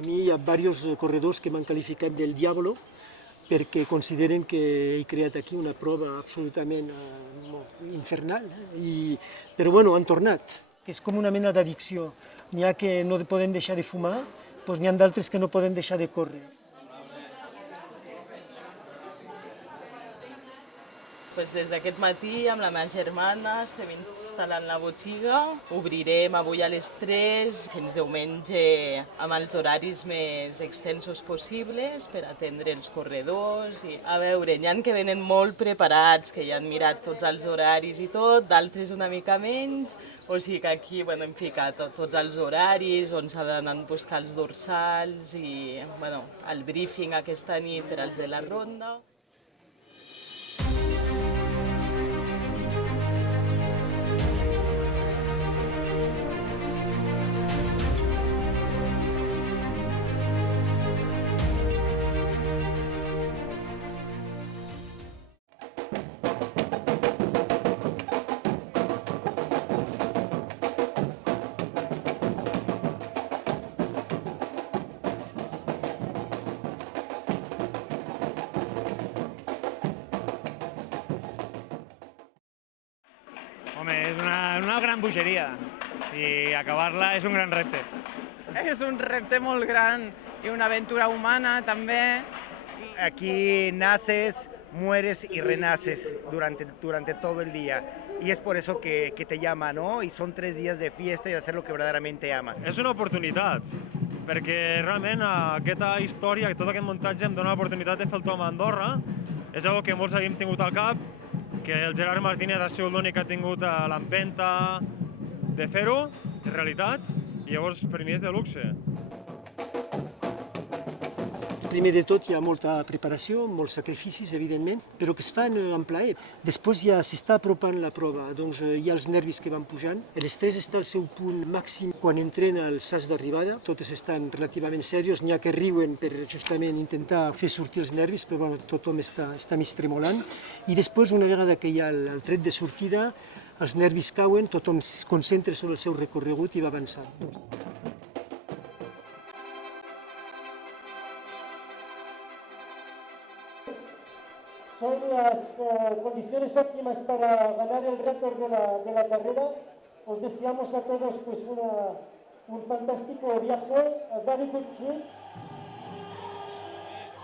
A mi hi ha diversos corredors que m'han qualificat del diablo perquè consideren que he creat aquí una prova absolutament infernal. Però bueno, han tornat. És com una mena d'addicció. N'hi ha que no poden deixar de fumar, doncs n'hi ha d'altres que no poden deixar de córrer. Des d'aquest matí amb la meva germana estem instal·lant la botiga. Obrirem avui a les 3 fins diumenge amb els horaris més extensos possibles per atendre els corredors. A veure, n'hi ha que venen molt preparats, que ja han mirat tots els horaris i tot, d'altres una mica menys. O sigui que aquí hem ficat tots els horaris, on s'ha d'anar a buscar els dorsals i el briefing aquesta nit per als de la ronda. Home, és una gran bogeria i acabar-la és un gran repte. És un repte molt gran i una aventura humana també. Aquí naces, mueres y renaces durante todo el día. Y es por eso que te llama, ¿no? Y son 3 días de fiesta y de hacer lo que verdaderamente amas. És una oportunitat, perquè realment aquesta història, tot aquest muntatge em dona l'oportunitat de fer el Tom a Andorra. És una que molts havíem tingut al cap, que el Gerard Martínez ha sigut l'únic que ha tingut l'empenta de fer-ho, de realitat, i llavors per mi és de luxe. Primer de tot hi ha molta preparació, molts sacrificis, evidentment, però que es fan amb plaer. Després ja s'està apropant la prova, doncs hi ha els nervis que van pujant. L'estrès està al seu punt màxim quan entrena el sas d'arribada. Totes estan relativament serios, n'hi ha que riuen per justament intentar fer sortir els nervis, però bueno, tothom està mig tremolant. I després, una vegada que hi ha el tret de sortida, els nervis cauen, tothom es concentra sobre el seu recorregut i va avançant. Son las condiciones óptimas para ganar el récord de la carrera. Os deseamos a todos un fantástico viaje, a very good trip.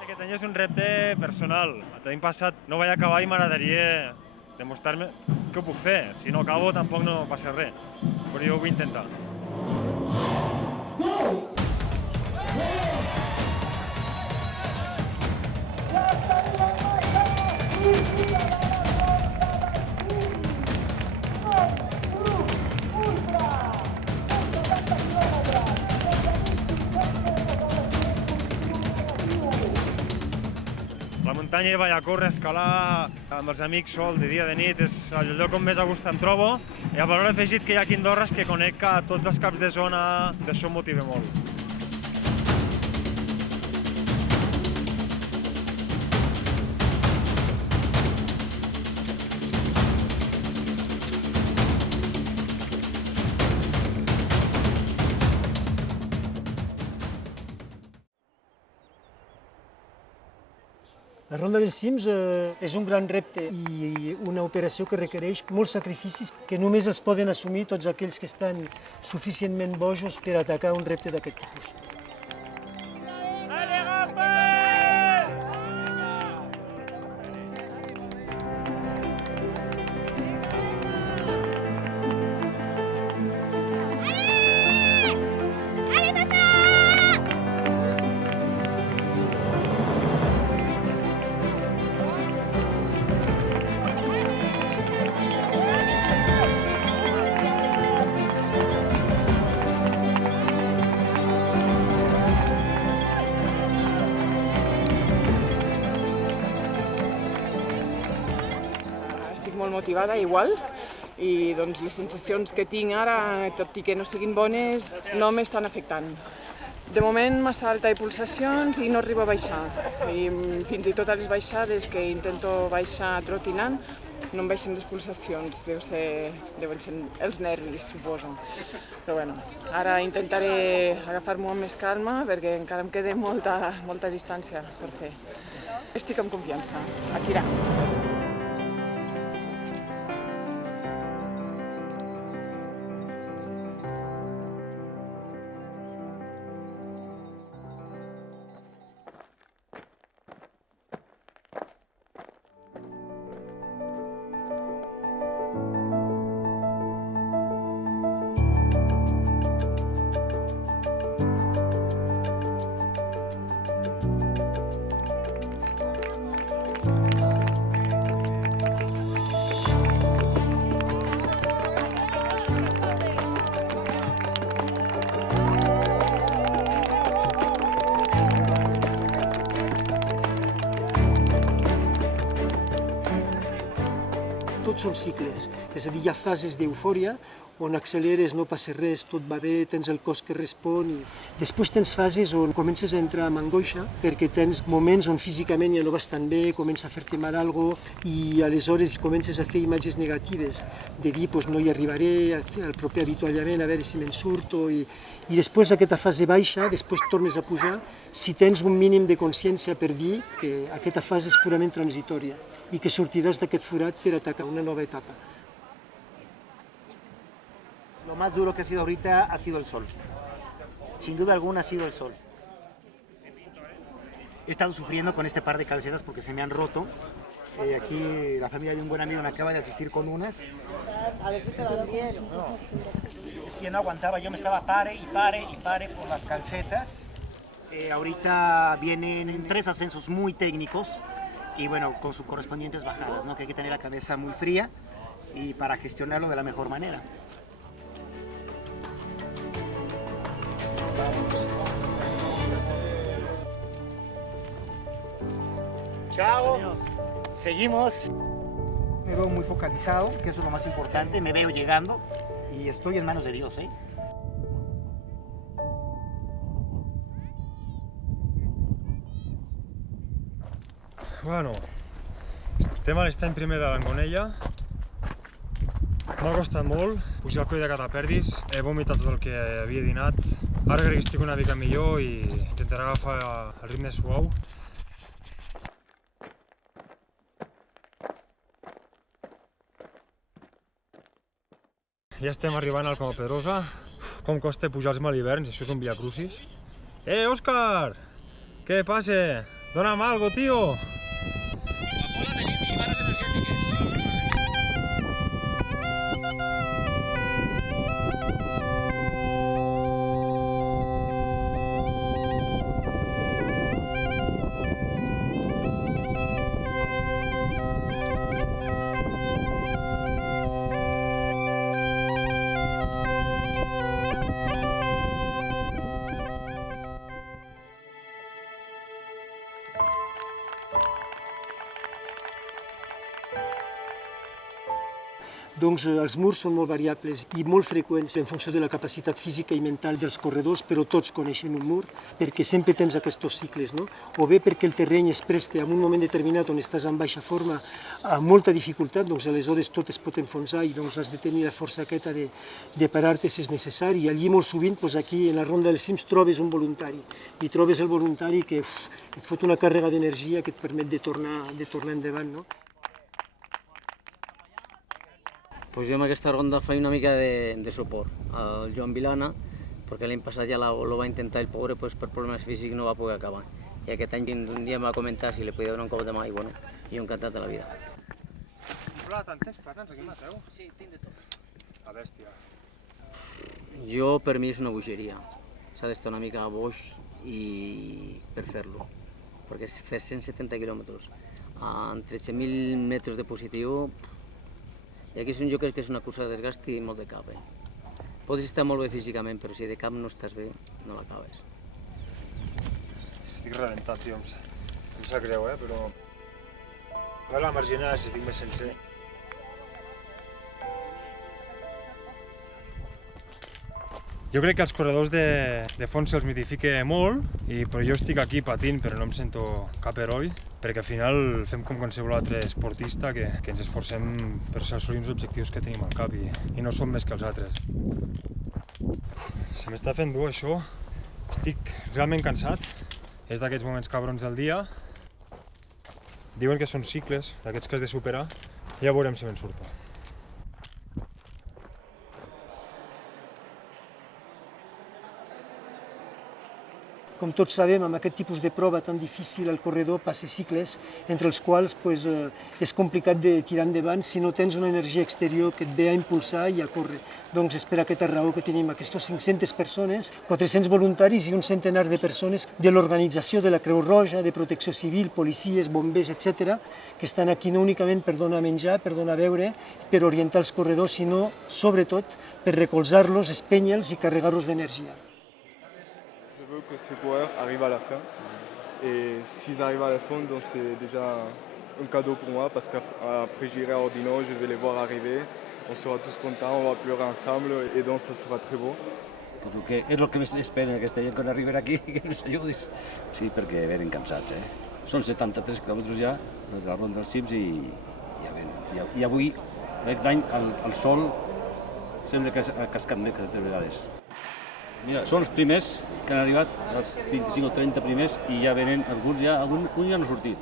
Aquest any és un repte personal. L'any passat no vaig acabar i m'agradaria demostrar-me que ho puc fer. Si no acabo tampoc no passa res, però jo ho vull intentar. La muntanya hi vaig a córrer, a escalar amb els amics sol, de dia de nit, és el lloc on més a gust em trobo. I el valor afegit que hi ha aquí a Andorra és que conec a tots els caps de zona, d'això em motiva molt. La Ronda dels Cims és un gran repte i una operació que requereix molts sacrificis que només els poden assumir tots aquells que estan suficientment bojos per atacar un repte d'aquest tipus. Molt motivada, igual, i doncs les sensacions que tinc ara, tot i que no siguin bones, no m'estan afectant. De moment massa alta de pulsacions i no arribo a baixar. I fins i tot a les baixades, que intento baixar trotinant, No em baixen les pulsacions, deuen ser els nervis, suposo. Però bueno, ara intentaré agafar-m'ho amb més calma perquè encara em queda molta distància per fer. Estic amb confiança, a tirar. Tots són cicles, és a dir, hi ha fases d'eufòria on acceleres, no passa res, tot va bé, tens el cos que respon i després tens fases on comences a entrar en angoixa perquè tens moments on físicament ja no vas tan bé, comença a fer-te mal algo i aleshores comences a fer imatges negatives de dir pues, no hi arribaré, al proper avituallament a veure si me'n surto i després d'aquesta fase baixa, després tornes a pujar si tens un mínim de consciència per dir que aquesta fase és purament transitòria i que sortiràs d'aquest forat per atacar una nova etapa. Lo más duro que ha sido ahorita ha sido el sol. Sin duda alguna ha sido el sol. He estado sufriendo con este par de calcetas porque se me han roto. Aquí la familia de un buen amigo me acaba de asistir con unas. A ver si te van bien. No, es que no aguantaba, yo me estaba pare por las calcetas. Ahorita vienen 3 ascensos muy técnicos y bueno, con sus correspondientes bajadas, ¿no? Que hay que tener la cabeza muy fría y para gestionarlo de la mejor manera. Chao, seguimos. Me veo muy focalizado, que eso es lo más importante, me veo llegando y estoy en manos de Dios, ¿eh? Bueno, estem a l'estany primer de l'Angonella. M'ha costat molt pujar el coll de Cataperdis, he vomitat tot el que havia dinat. Ara crec que estic una mica millor i intentaré agafar el ritme suau. Ja estem arribant al Coma Pedrosa. Com costa pujar-me a l'hivern, això és un viacrucis. Òscar! Què passa? Dóna'm algo, tio! Doncs els murs són molt variables i molt freqüents en funció de la capacitat física i mental dels corredors, però tots coneixen un mur, perquè sempre tens aquests cicles, no? O bé perquè el terreny es presta en un moment determinat on estàs en baixa forma a molta dificultat, doncs aleshores tot es pot enfonsar i doncs has de tenir la força aquesta de parar-te si és necessari. I allí molt sovint, doncs aquí en la ronda dels cims, trobes un voluntari i trobes el voluntari que et fot una càrrega d'energia que et permet de tornar endavant, no? Pues jo en aquesta ronda faig una mica de suport al Joan Vilana, perquè l'any passat ja lo va intentar el pobre, pues, per problemes físics no va poder acabar. I aquest any un dia em va comentar si li podia donar un cop de mà i bueno, jo encantat de la vida. Plàtan, tens plàtans aquí, Mateu? Sí, tinc de tot. La bèstia. Jo, per mi, és una bogeria. S'ha d'estar una mica boix per fer-lo, perquè fer 170 quilòmetres amb 13.000 metres de positiu. I aquí és un lloc que és una cursa de desgast i molt de cap. Pots estar molt bé físicament, però si de cap no estàs bé, no l'acabes. Estic rebentat, tio, em sap greu, però... A veure la marginal, si estic més sencer. Jo crec que els corredors de fons se'ls mitifica molt, però jo estic aquí patint però no em sento cap heroi, perquè al final fem com qualsevol altre esportista que ens esforcem per assolir uns objectius que tenim al cap i no som més que els altres. Se m'està fent dur això, estic realment cansat, és d'aquests moments cabrons del dia. Diuen que són cicles, d'aquests que has de superar, i ja veurem si me'n surto. Com tots sabem, amb aquest tipus de prova tan difícil, el corredor passa cicles entre els quals és complicat de tirar endavant si no tens una energia exterior que et ve a impulsar i a córrer. Doncs és per aquesta raó que tenim aquestes 500 persones, 400 voluntaris i un centenar de persones de l'organització de la Creu Roja, de Protecció Civil, policies, bombers, etc., que estan aquí no únicament per donar menjar, per donar beure, per orientar els corredors, sinó, sobretot, per recolzar-los, espènyer-los i carregar-los d'energia. Je veux que ces coureurs arrivent à la fin. Et s'ils arrivent à la fin, donc c'est déjà un cadeau pour moi parce qu'après j'irai à Ordino, je vais les voir arriver. On sera tous contents, on va pleurer ensemble et donc ça sera très beau. Què és el que més esperen aquesta gent quan arriben aquí, que ens ajudis? Sí, perquè venen cansats, Són 73 quilòmetres ja, la ronda dels cims i ja venen. I avui, l'any, el sol sembla que ha cascat més que 3 vegades. Mira, són els primers que han arribat, els 25 o 30 primers, i ja venen alguns, algun ja no ha sortit.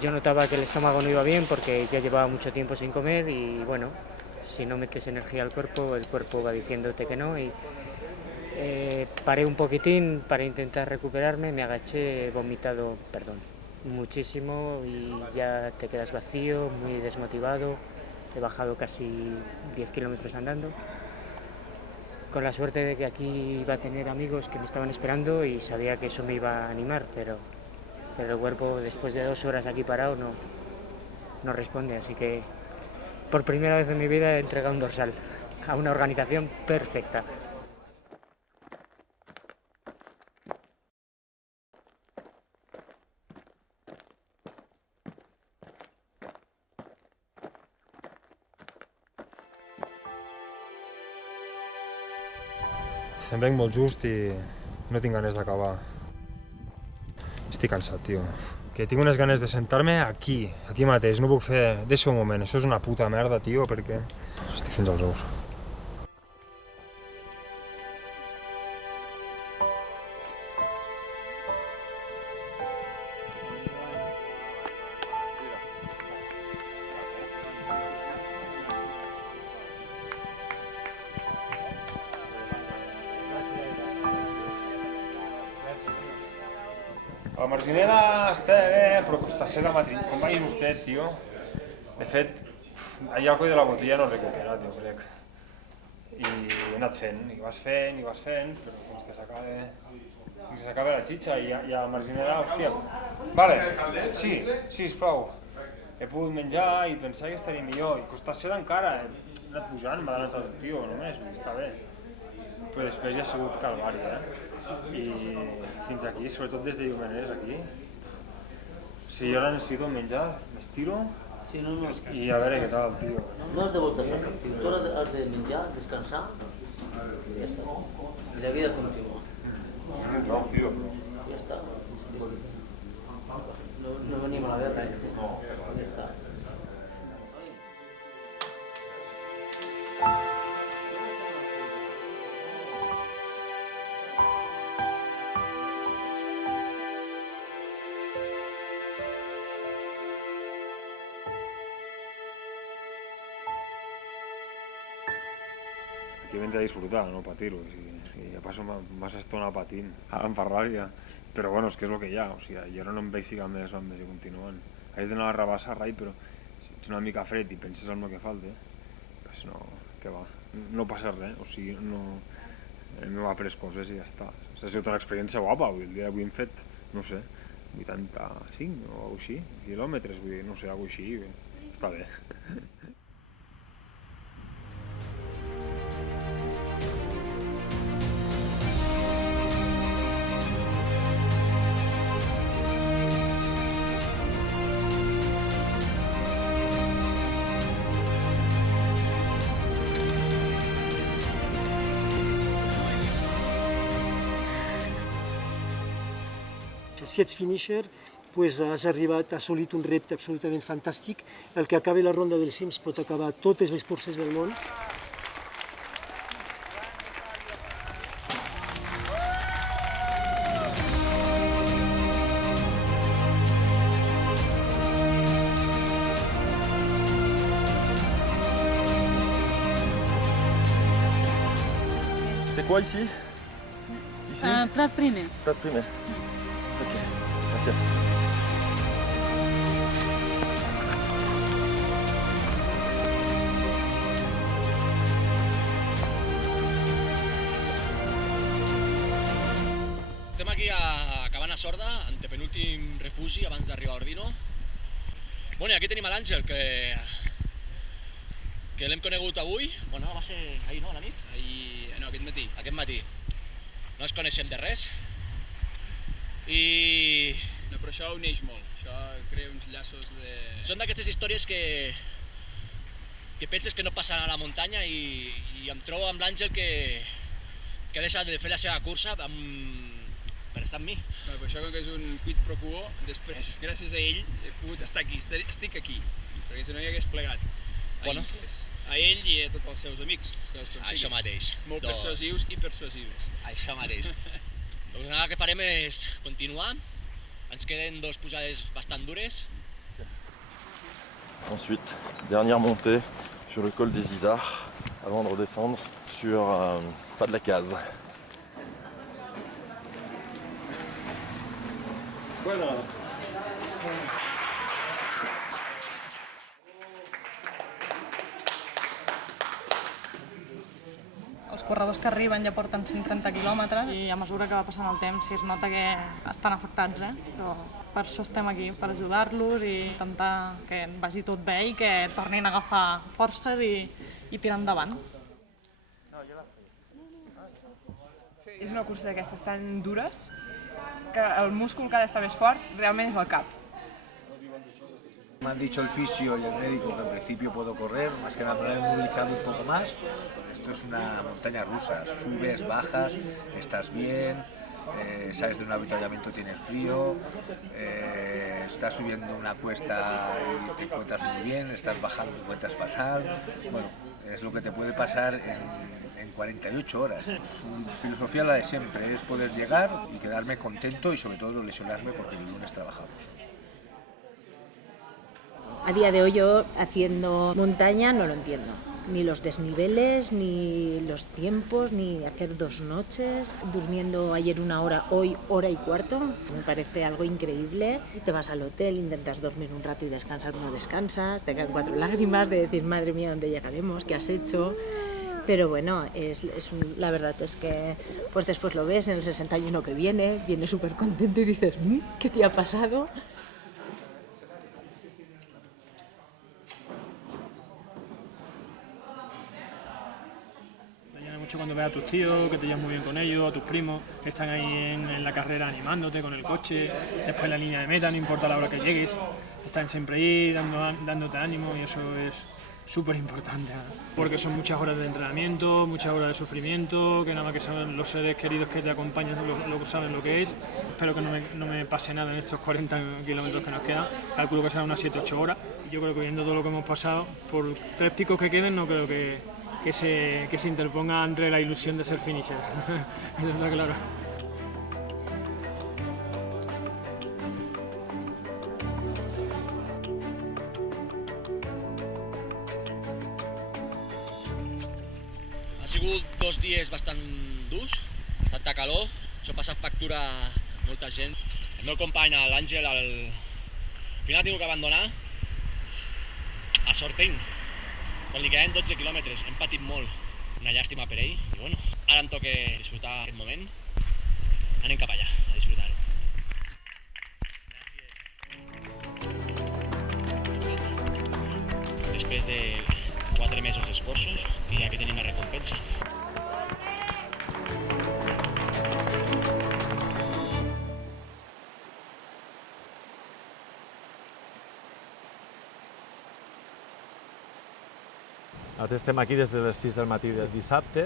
Yo notaba que el estómago no iba bien porque ya llevaba mucho tiempo sin comer y bueno, si no metes energía al cuerpo, el cuerpo va diciéndote que no y paré un poquitín para intentar recuperarme, me agaché, he vomitado, muchísimo y ya te quedas vacío, muy desmotivado, he bajado casi 10 kilómetros andando. Con la suerte de que aquí iba a tener amigos que me estaban esperando y sabía que eso me iba a animar, pero el cuerpo después de 2 horas aquí parado no responde, así que por primera vez en mi vida he entregado un dorsal a una organización perfecta. Em venc molt just i no tinc ganes d'acabar. Estic cansat, tio. Que tinc unes ganes de sentar-me aquí mateix, no puc fer... Deixa un moment, això és una puta merda, tio, perquè estic fins als ous. La Margineda està bé, però està seda matrícula. Com vagi vostè, tio. De fet, allà al coll de la botella no es recupera, tio, crec. I he anat fent, i vas fent, però fins que s'acaba la xitxa i a la Margineda, hòstia. Vale, sí, sisplau. He pogut menjar i pensar que estaria millor. I costa seda encara, he anat pujant, m'ha anat el tio, només, està bé. Però després ja ha sigut calvari, I fins aquí, sobretot des de Llumeners, aquí. Si jo ara necessito menjar, m'estiro i a veure què tal, tio. No has de voltar a cap, tio. Tu has de menjar, descansar i ja està. I la vida continua. No, tio. Ja està. No venim a la guerra, Ja està. Aquí vens a disfrutar, no patir-ho. Ja passo massa estona patint, em fa ràbia. Però bueno, és que és el que hi ha, o sigui, jo ara no em vaig ficar amb les ombres i continuen. Haig d'anar a la rabassa, rai, però si ets una mica fred i penses en el que falta, doncs no, què va, no passa res, o sigui, no hem après coses i ja està. Ha sigut una experiència guapa, el dia d'avui hem fet, no sé, 85 o alguna així, quilòmetres, vull dir, no sé, alguna així, està bé. si ets finisher, pues has assolit un repte absolutament fantàstic. El que acabi la ronda dels cims pot acabar totes les curses del món. C'est quoi ici? Ici? Prat primer. Prat primer. Ok, gracias. Estem aquí a Cabana Sorda, antepenúltim refugi abans d'arribar a Ordino. Bueno, i aquí tenim l'Àngel, que l'hem conegut avui. Bueno, va ser ahir, no, a la nit? No, aquest matí. Aquest matí. No ens coneixem de res. I... No, però això uneix molt. Això crea uns llaços de... Són d'aquestes històries que penses que no passaran a la muntanya i em trobo amb l'Àngel que ha deixat de fer la seva cursa per estar amb mi. Bueno, però això com que és un quid pro quo, després, gràcies a ell, he pogut estar aquí, estic aquí, perquè si no hi hagués plegat. Bueno. A ell i a tots els seus amics. Això mateix. Molt persuasius i persuasives. Això mateix. Doncs ara el que farem és continuar. Ens queden 2 pujades bastant dures. Ensuite, dernière montée sur le col des Isards, avant de redescendre sur pas de la case. Voilà. Els corredors que arriben ja porten 130 quilòmetres i a mesura que va passant el temps es nota que estan afectats, però per això estem aquí, per ajudar-los i intentar que vagi tot bé i que tornin a agafar forces i tirar endavant. És una cursa d'aquestes tan dures que el múscul que ha d'estar més fort realment és el cap. Me han dicho el fisio y el médico que en principio puedo correr, más que nada me lo he movilizado un poco más. Esto es una montaña rusa, subes, bajas, estás bien, sales de un avituallamiento, tienes frío, estás subiendo una cuesta y te encuentras muy bien, estás bajando y te encuentras fatal. Bueno, es lo que te puede pasar en 48 horas. Su filosofía, la de siempre, es poder llegar y quedarme contento y sobre todo no lesionarme porque el lunes trabajamos. A día de hoy yo haciendo montaña no lo entiendo. Ni los desniveles, ni los tiempos, ni hacer 2 noches, durmiendo ayer 1 hora, hoy 1h15. Me parece algo increíble. Te vas al hotel, intentas dormir un rato y descansar, no descansas, te caen 4 lágrimas de decir, madre mía, ¿dónde llegaremos? ¿Qué has hecho? Pero bueno, la verdad es que pues después lo ves en el 61 que viene súper contento y dices, ¿qué te ha pasado? Cuando ves a tus tíos, que te llevas muy bien con ellos, a tus primos, que están ahí en la carrera animándote con el coche, después en la línea de meta, no importa la hora que llegues, están siempre ahí dándote ánimo y eso es súper importante, porque son muchas horas de entrenamiento, muchas horas de sufrimiento, que nada más que saben los seres queridos que te acompañan lo saben lo que es. Espero que no me pase nada en estos 40 kilómetros que nos quedan, calculo que serán unas 7-8 horas. Yo creo que viendo todo lo que hemos pasado, por 3 picos que queden, no creo que se interponga entre la ilusión de ser finisher. Eso está claro. Ha sigut 2 dies bastant durs, bastanta calor, això passa factura a molta gent. El meu company, l'Àngel, al final ha tingut que abandonar a Sorteny, quan li quedaven 12 quilòmetres. Hem patit molt, una llàstima per ell. I bueno, ara em toca disfrutar aquest moment. Anem cap allà, a disfrutar-ho. Després de 4 mesos d'esforços, i aquí tenim la recompensa. Nosaltres estem aquí des de les 6 del matí del dissabte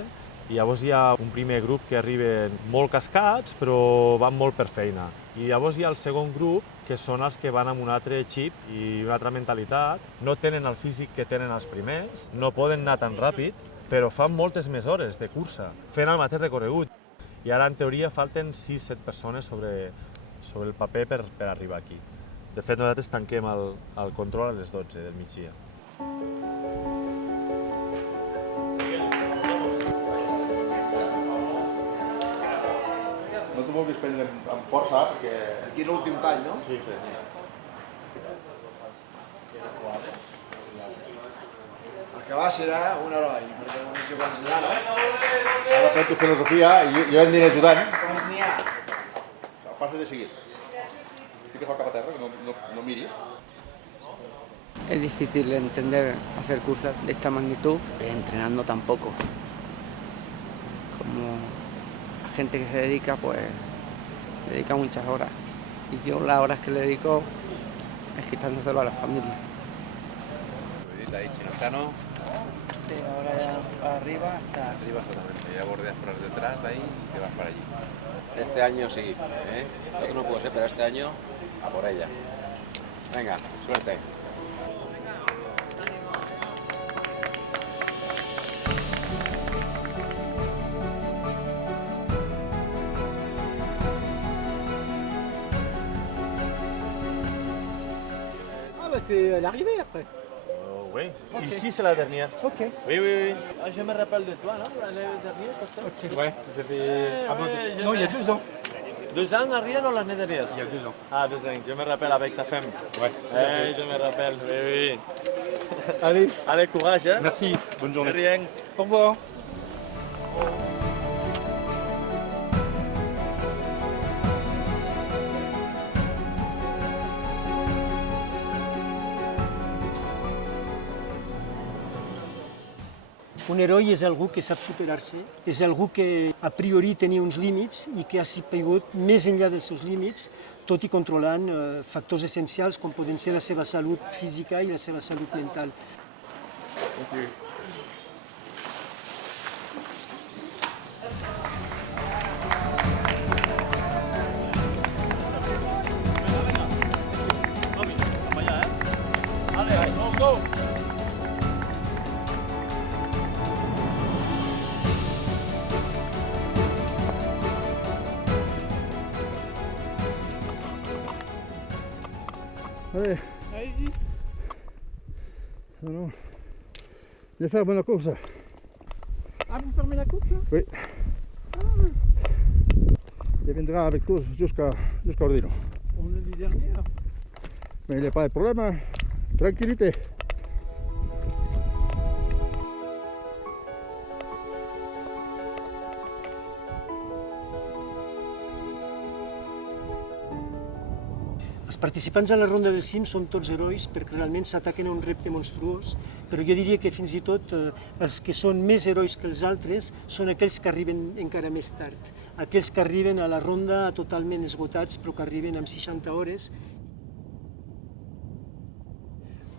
I llavors hi ha un primer grup que arriben molt cascats, però van molt per feina. I llavors hi ha el segon grup, que són els que van amb un altre xip i una altra mentalitat. No tenen el físic que tenen els primers, no poden anar tan ràpid, però fan moltes més hores de cursa, fent el mateix recorregut. I ara, en teoria, falten 6-7 persones sobre el paper per arribar aquí. De fet, nosaltres tanquem el control a les 12 del migdia. No t'ho vulguis prendre amb força, perquè... Aquí és l'últim tall, no? Sí, sí. El que va serà un heroi, perquè no sé quants n'hi ha, no? Ara pren tu filosofia i jo em aniré ajudant. Quants n'hi ha? El passes de seguit. Fiques el cap a terra, que no miris. Es difícil entender hacer cursos de esta magnitud entrenando tan poco. Como la gente que se dedica, pues dedica muchas horas. Y yo las horas que le dedico es quitándoselo a las familias. Ahí, Chinotano. Sí, ahora ya para arriba hasta... Arriba solamente, ya bordeas por detrás de ahí y te vas para allí. Este año sí, ¿eh? Otro no puedo ser, pero este año a por ella. Venga, suerte. Ah bah c'est l'arrivée après. Oui, Okay. ici c'est la dernière. Ok. Oui, oui, oui. Ah, je me rappelle de toi, non? L'année dernière, comme ça? Ok. Ouais, vous avez... Non, il y a 2 ans. 2 ans arrière ou l'année dernière? Il y a 2 ans. Ah, 2 ans, je me rappelle avec ta femme. Ouais. Je me rappelle, oui, oui. Allez. Allez, courage, hein? Merci, bonne journée. De rien. Au revoir. Un heroi és algú que sap superar-se, és algú que a priori tenia uns límits i que ha sigut més enllà dels seus límits, tot i controlant factors essencials com poden ser la seva salut física i la seva salut mental. Allez, go, go! Allez. Allez-y. Alors, je vais faire bonne course. Ah, vous fermez la course là? Oui. Il viendra avec tous jusqu'à Ordino. On le dit dernier. Mais il n'y a pas de problème, hein. Tranquillité. Els participants a la Ronda del Cim són tots herois perquè realment s'ataquen a un repte monstruós, però jo diria que fins i tot els que són més herois que els altres són aquells que arriben encara més tard, aquells que arriben a la ronda totalment esgotats però que arriben amb 60 hores.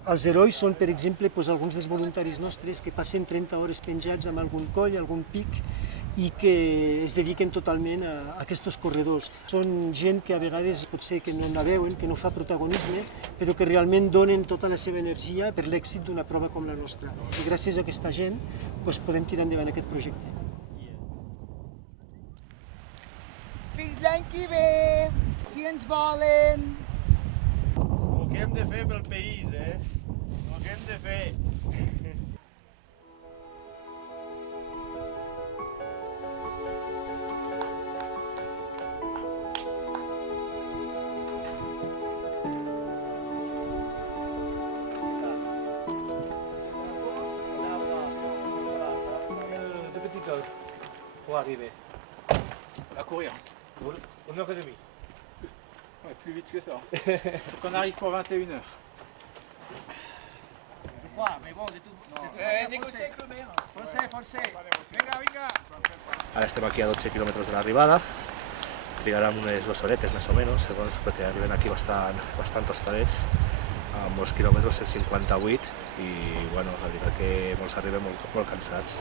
Els herois són, per exemple, alguns dels voluntaris nostres que passen 30 hores penjats amb algun coll, algun pic, i que es dediquen totalment a aquests corredors. Són gent que a vegades pot ser que no la veuen, que no fa protagonisme, però que realment donen tota la seva energia per l'èxit d'una prova com la nostra. I gràcies a aquesta gent podem tirar endavant aquest projecte. Fins l'any que ve, si ens volen. El que hem de fer pel país, eh? El que hem de fer. Pour arriver. À courir. 1h30. Ouais, plus vite que ça. Faut qu'on arrive pour 21h. Je crois, mais bon, c'est tout. Négocier avec le maire. Forcé. Vinga, vinga. Ara estem aquí a 12 quilòmetres de l'arribada. Trigarem unes 2 horetes més o menys, segons, perquè arriben aquí bastant tostadets, amb molts quilòmetres, 158, i bueno, la veritat que molts arriben molt cansats.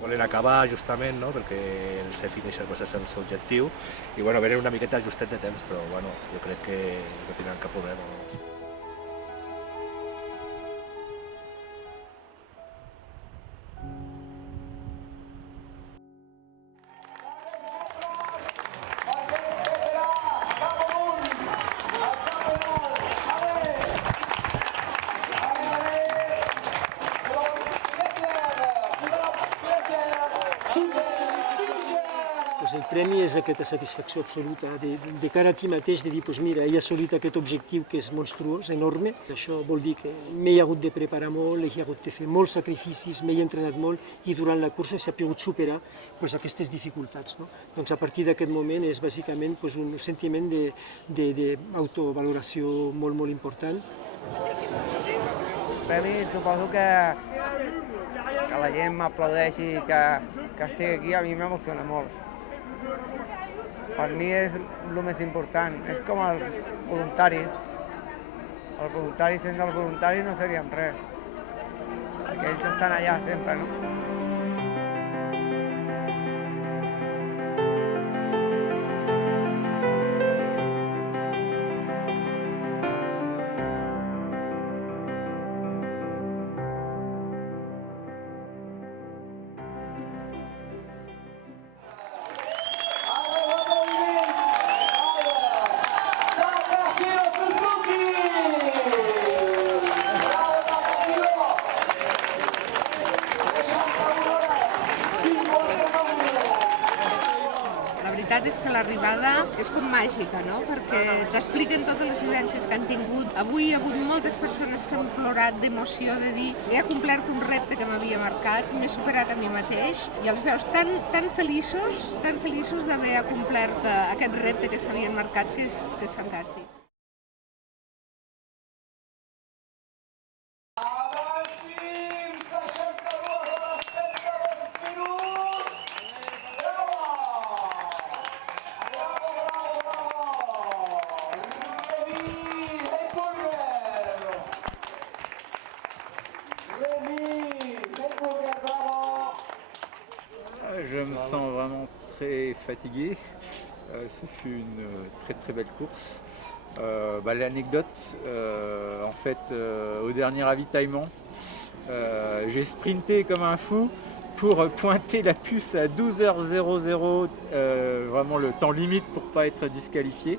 Volen acabar justament, no? Perquè el ser finisher és el seu objectiu i bueno, venen una miqueta justet de temps, però bueno, jo crec que no tindran cap problema. El premi és aquesta satisfacció absoluta de cara aquí mateix, de dir, mira, he assolit aquest objectiu que és monstruós, enorme. Això vol dir que m'he hagut de preparar molt, he hagut de fer molts sacrificis, m'he entrenat molt i durant la cursa s'ha pogut superar aquestes dificultats. Doncs a partir d'aquest moment és bàsicament un sentiment d'autovaloració molt, molt important. El premi suposo que la gent m'aplaudeixi, que estigui aquí, a mi m'emociona molt. Per mi és el més important, és com els voluntaris. Els voluntaris, sense els voluntaris no seríem res, perquè ells estan allà sempre, no? La veritat és que l'arribada és com màgica, no? Perquè t'expliquen totes les vivències que han tingut. Avui hi ha hagut moltes persones que han plorat d'emoció de dir he complert un repte que m'havia marcat, m'he superat a mi mateix i els veus tan feliços d'haver complert aquest repte que s'havien marcat, que és fantàstic. Je me sens vraiment très fatigué. Ce fut une très belle course. L'anecdote, en fait, au dernier ravitaillement, j'ai sprinté comme un fou pour pointer la puce à 12h00, vraiment le temps limite pour ne pas être disqualifié.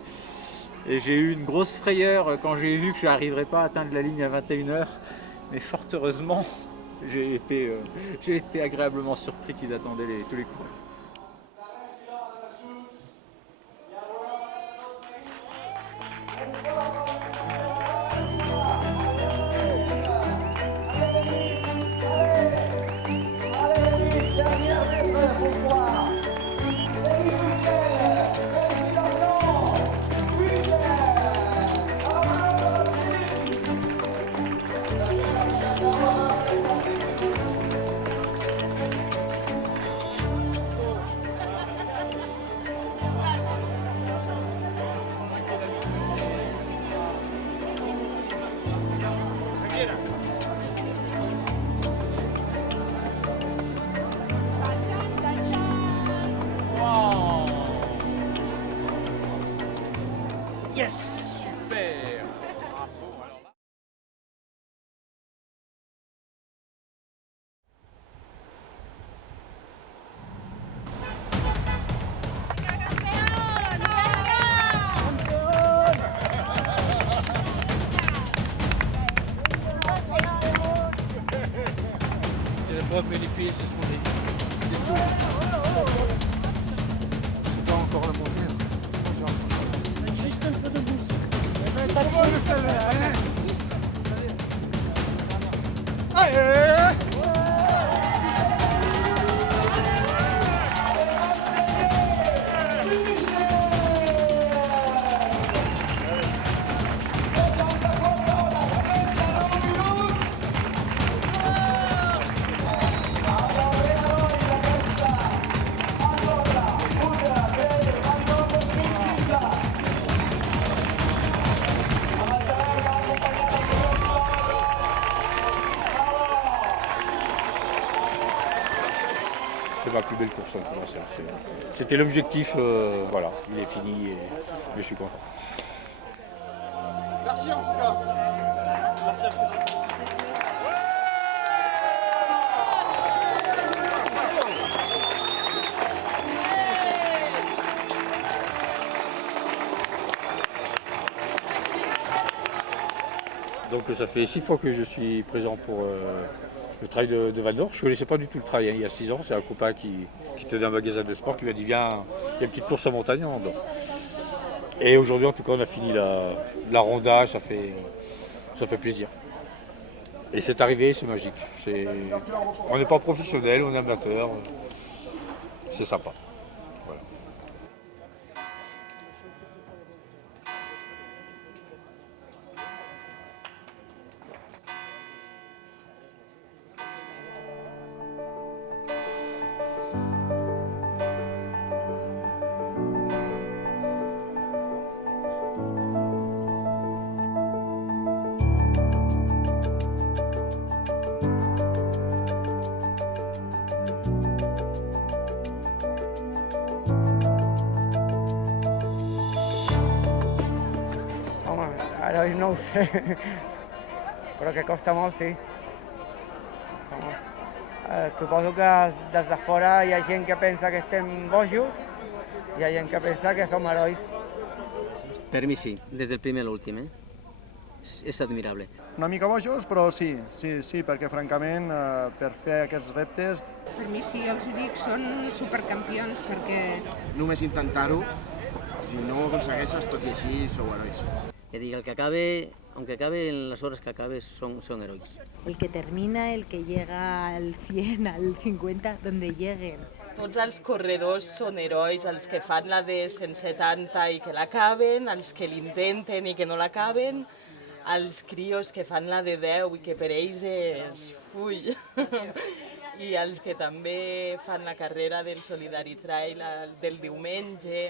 Et j'ai eu une grosse frayeur quand j'ai vu que je n'arriverais pas à atteindre la ligne à 21h. Mais fort heureusement, j'ai été agréablement surpris qu'ils attendaient tous les coureurs. Yes! Super! Mettre les pieds, c'est ce qu'on est. C'est pas encore la montée. Juste un peu de boost. c'est ma plus belle course en commençant. C'était l'objectif, voilà, il est fini et je suis content. Merci en tout cas. Merci à tous. Donc ça fait 6 fois que je suis présent pour le trail de Val d'Or. Je ne connaissais pas du tout le trail il y a 6 ans. C'est un copain qui tenait un magasin de sport qui m'a dit viens, il y a une petite course en montagne en Andorre. Et aujourd'hui en tout cas on a fini la ronda, ça fait plaisir. Et c'est arrivé, c'est magique. On n'est pas professionnel, on est amateur. C'est sympa. Voilà. Herois no ho sé, però que costa molt, sí. Costa molt. Suposo que des de fora hi ha gent que pensa que estem bojos i hi ha gent que pensa que som herois. Per mi sí, des del primer a l'últim, És admirable. Una mica bojos, però sí, perquè francament per fer aquests reptes... Per mi sí, jo els dic, són supercampions perquè... Només intentar-ho, si no ho aconsegueixes, tot i així sou herois. Ja dic, el que acabe, aunque acabe en las horas que acabe, son herois. El que termina, el que llega al 100, al 50, donde lleguen. Tots els corredors són herois, els que fan la de 170 i que l'acaben, els que l'intenten i que no l'acaben, els crios que fan la de 10 i que per ells és full. I els que també fan la carrera del Solidari Trail del diumenge.